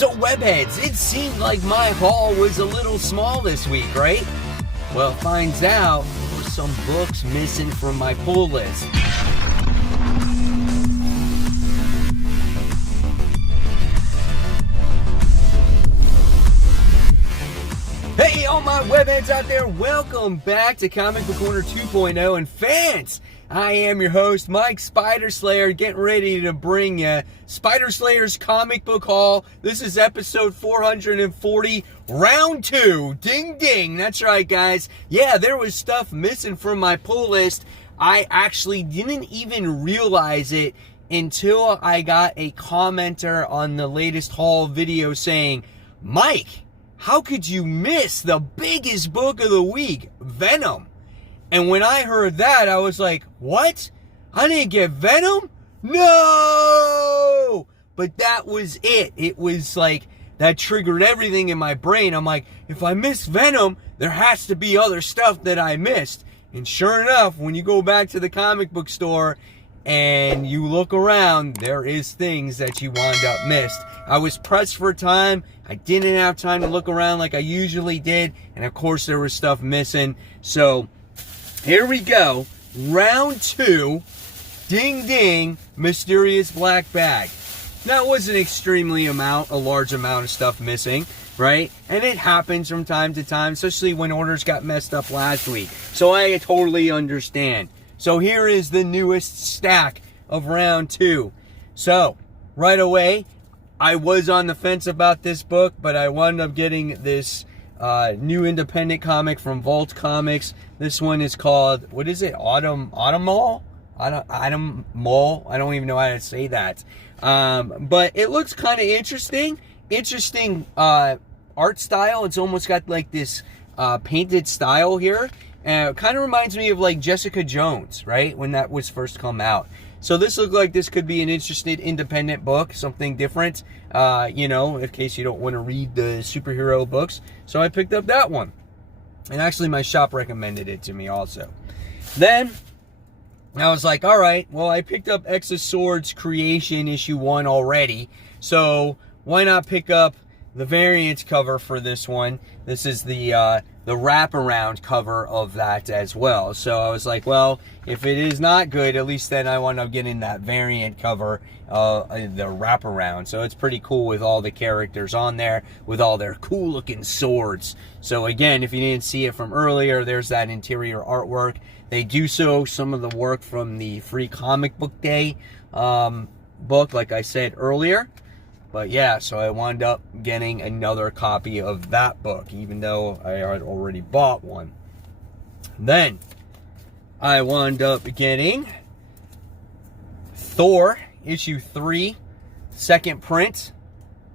So webheads, it seemed like my haul was a little small this week, right? Well, finds out there were some books missing from my pull list. Hey, all my webheads out there, welcome back to Comic Book Corner 2.0. And fans, I am your host, Mike Spider Slayer, getting ready to bring you Spider Slayer's comic book haul. This is episode 440, round 2. Ding, ding. That's right, guys. Yeah, there was stuff missing from my pull list. I actually didn't even realize it until I got a commenter on the latest haul video saying, Mike, how could you miss the biggest book of the week, Venom? And when I heard that, I was like, what? I didn't get Venom? No! But that was it. It was like, that triggered everything in my brain. I'm like, if I miss Venom, there has to be other stuff that I missed. And sure enough, when you go back to the comic book store and you look around, there is things that you wound up missed. I was pressed for time. I didn't have time to look around like I usually did. And of course, there was stuff missing. So here we go. Round 2. Ding, ding. Mysterious Black Bag. Now, it wasn't a large amount of stuff missing, right? And it happens from time to time, especially when orders got messed up last week. So I totally understand. So here is the newest stack of round 2. So, right away, I was on the fence about this book, but I wound up getting this new independent comic from Vault Comics. This one is called, what is it? Autumn Mall? Autumn Mall? I don't even know how to say that. But it looks kind of interesting. Interesting art style. It's almost got like this painted style here. It kind of reminds me of like Jessica Jones, right? When that was first come out. So this looked like this could be an interesting independent book, something different, in case you don't want to read the superhero books. So I picked up that one. And actually my shop recommended it to me also. Then I was like, all right, well, I picked up X of Swords Creation issue 1 already. So why not pick up the variant cover for this one? This is the wraparound cover of that as well. So I was like, well, if it is not good, at least then I wound up getting that variant cover, the wraparound. So it's pretty cool with all the characters on there, with all their cool looking swords. So again, if you didn't see it from earlier, there's that interior artwork. They do some of the work from the Free Comic Book Day book, like I said earlier. But yeah, so I wound up getting another copy of that book, even though I had already bought one. Then I wound up getting Thor issue 3, second print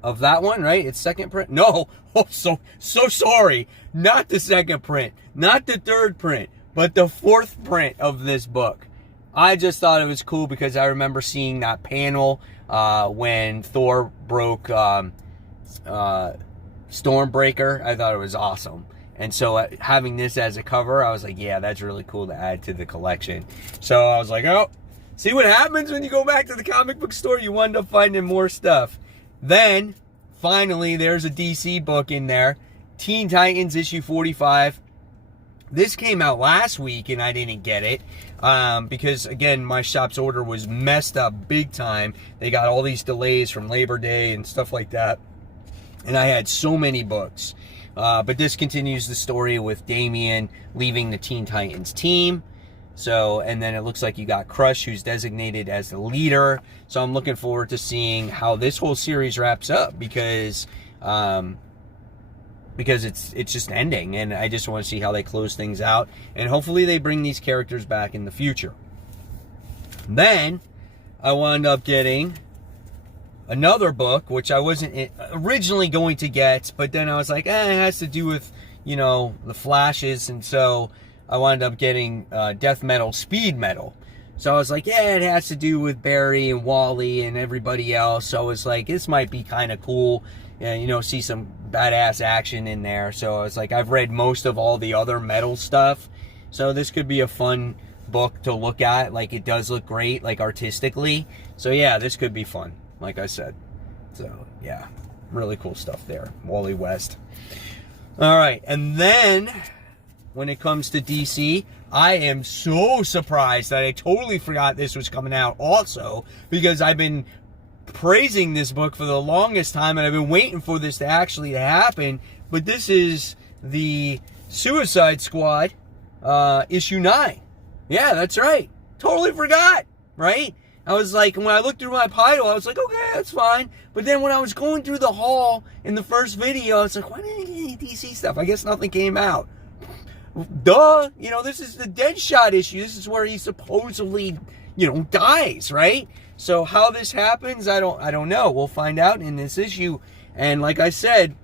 of that one, right? It's second print? No. Oh, so sorry. Not the second print, not the third print, but the 4th print of this book. I just thought it was cool because I remember seeing that panel when Thor broke Stormbreaker. I thought it was awesome. And so having this as a cover, I was like, yeah, that's really cool to add to the collection. So I was like, oh, see what happens when you go back to the comic book store? You wind up finding more stuff. Then, finally, there's a DC book in there. Teen Titans issue 45. This came out last week and I didn't get it because, again, my shop's order was messed up big time. They got all these delays from Labor Day and stuff like that. And I had so many books. But this continues the story with Damian leaving the Teen Titans team. So, and then it looks like you got Crush, who's designated as the leader. So I'm looking forward to seeing how this whole series wraps up because it's just ending, and I just want to see how they close things out, and hopefully they bring these characters back in the future. Then I wound up getting another book, which I wasn't originally going to get, but then I was like, it has to do with, the Flashes, and so I wound up getting Death Metal, Speed Metal. So I was like, yeah, it has to do with Barry and Wally and everybody else. So I was like, this might be kind of cool. See some badass action in there. So I was like, I've read most of all the other metal stuff. So this could be a fun book to look at. Like, it does look great, like, artistically. So yeah, this could be fun, like I said. So, yeah. really cool stuff there. Wally West. All right, and then when it comes to DC, I am so surprised that I totally forgot this was coming out also, because I've been praising this book for the longest time, and I've been waiting for this to actually happen. But this is the Suicide Squad, issue 9. Yeah, that's right. Totally forgot, right? I was like, when I looked through my pile, I was like, okay, that's fine. But then when I was going through the haul in the first video, I was like, why didn't I get any DC stuff? I guess nothing came out. Duh. You know, this is the Deadshot issue. This is where he supposedly, you know, dies, right? So how this happens, I don't know. We'll find out in this issue. And like I said,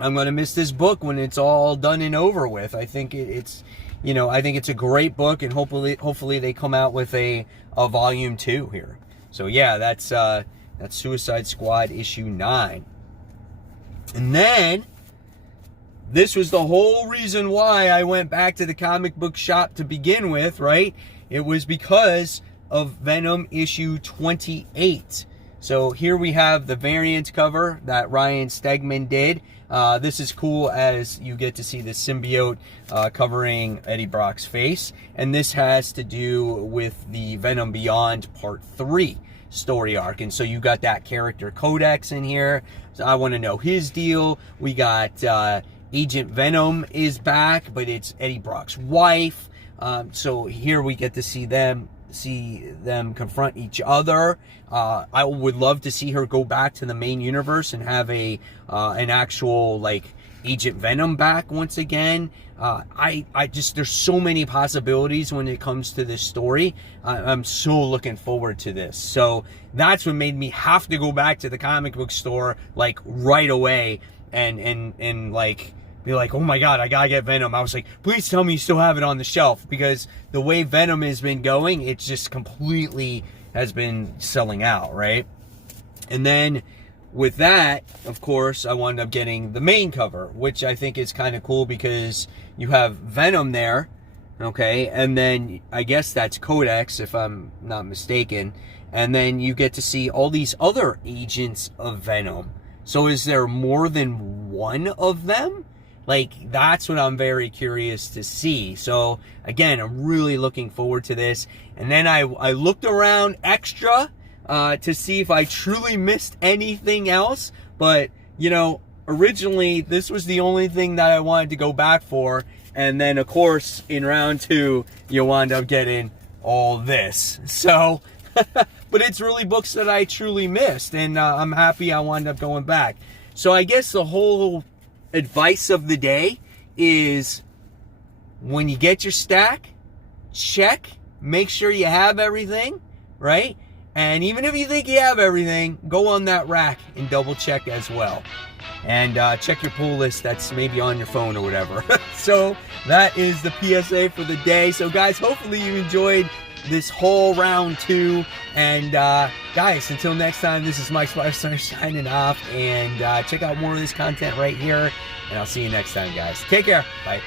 I'm going to miss this book when it's all done and over with. I think it's, you know, I think it's a great book, and hopefully they come out with a volume 2 here. So yeah, that's Suicide Squad issue 9. And then this was the whole reason why I went back to the comic book shop to begin with, right? It was because of Venom issue 28. So here we have the variant cover that Ryan Stegman did. This is cool as you get to see the symbiote covering Eddie Brock's face. And this has to do with the Venom Beyond Part 3 story arc. And so you got that character Codex in here. So I want to know his deal. We got Agent Venom is back, but it's Eddie Brock's wife. So here we get to see them confront each other. I would love to see her go back to the main universe and have an actual like Agent Venom back once again. I just, there's so many possibilities when it comes to this story. I'm so looking forward to this. So that's what made me have to go back to the comic book store like right away and like be like, oh my God, I gotta get Venom. I was like, please tell me you still have it on the shelf, because the way Venom has been going, it just completely has been selling out, right? And then with that, of course, I wound up getting the main cover, which I think is kind of cool because you have Venom there, okay? And then I guess that's Codex, if I'm not mistaken. And then you get to see all these other agents of Venom. So is there more than one of them? Like, that's what I'm very curious to see. So, again, I'm really looking forward to this. And then I looked around extra to see if I truly missed anything else. But, you know, originally, this was the only thing that I wanted to go back for. And then, of course, in round 2, you wind up getting all this. So, but it's really books that I truly missed. And I'm happy I wound up going back. So, I guess the whole advice of the day is, when you get your stack, check, make sure you have everything, right? And even if you think you have everything, go on that rack and double check as well. And check your pull list that's maybe on your phone or whatever. So that is the PSA for the day. So guys, hopefully you enjoyed this whole round 2. And guys, until next time, this is Mike Spicer signing off. And check out more of this content right here. And I'll see you next time, guys. Take care. Bye.